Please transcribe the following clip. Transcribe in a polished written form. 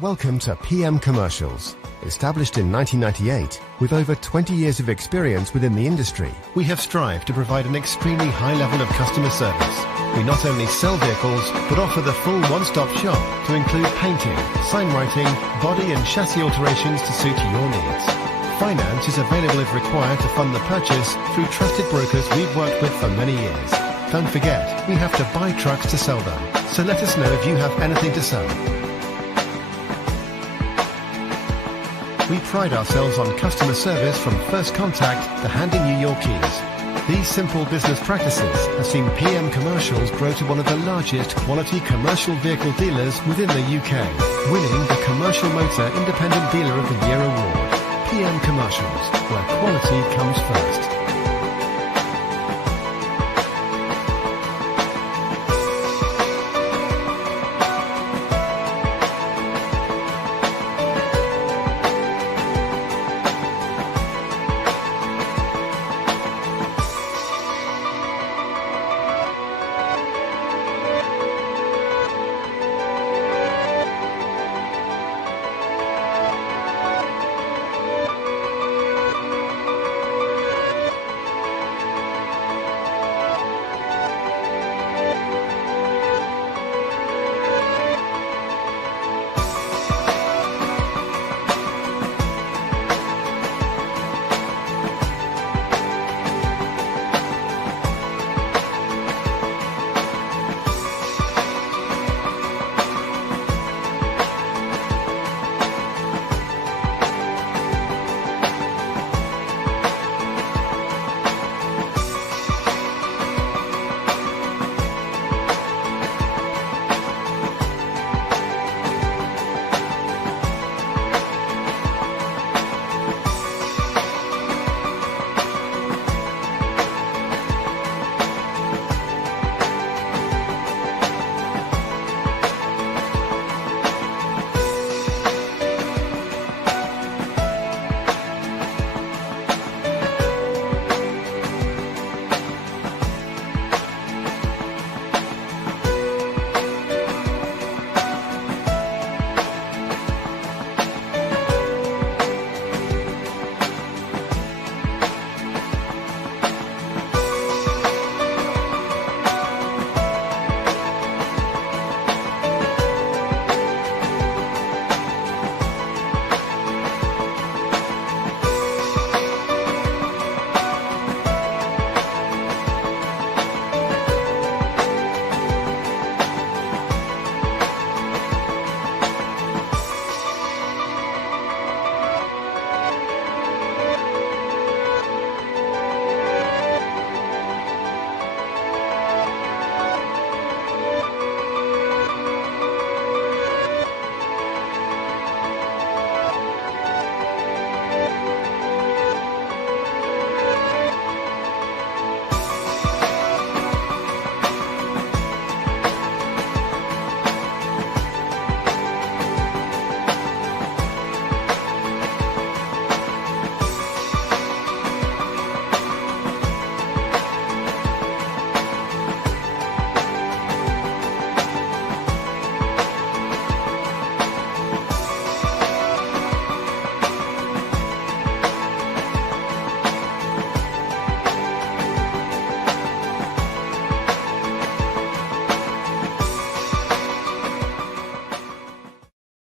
Welcome to PM Commercials. Established in 1998, with over 20 years of experience within the industry, we have strived to provide an extremely high level of customer service. We not only sell vehicles, but offer the full one-stop shop to include painting, sign writing, body and chassis alterations to suit your needs. Finance is available if required to fund the purchase through trusted brokers we've worked with for many years. Don't forget, we have to buy trucks to sell them, so let us know if you have anything to sell. We pride ourselves on customer service from first contact to handing you your keys. These simple business practices have seen PM Commercials grow to one of the largest quality commercial vehicle dealers within the UK, winning the Commercial Motor Independent Dealer of the Year award. PM Commercials, where quality comes first.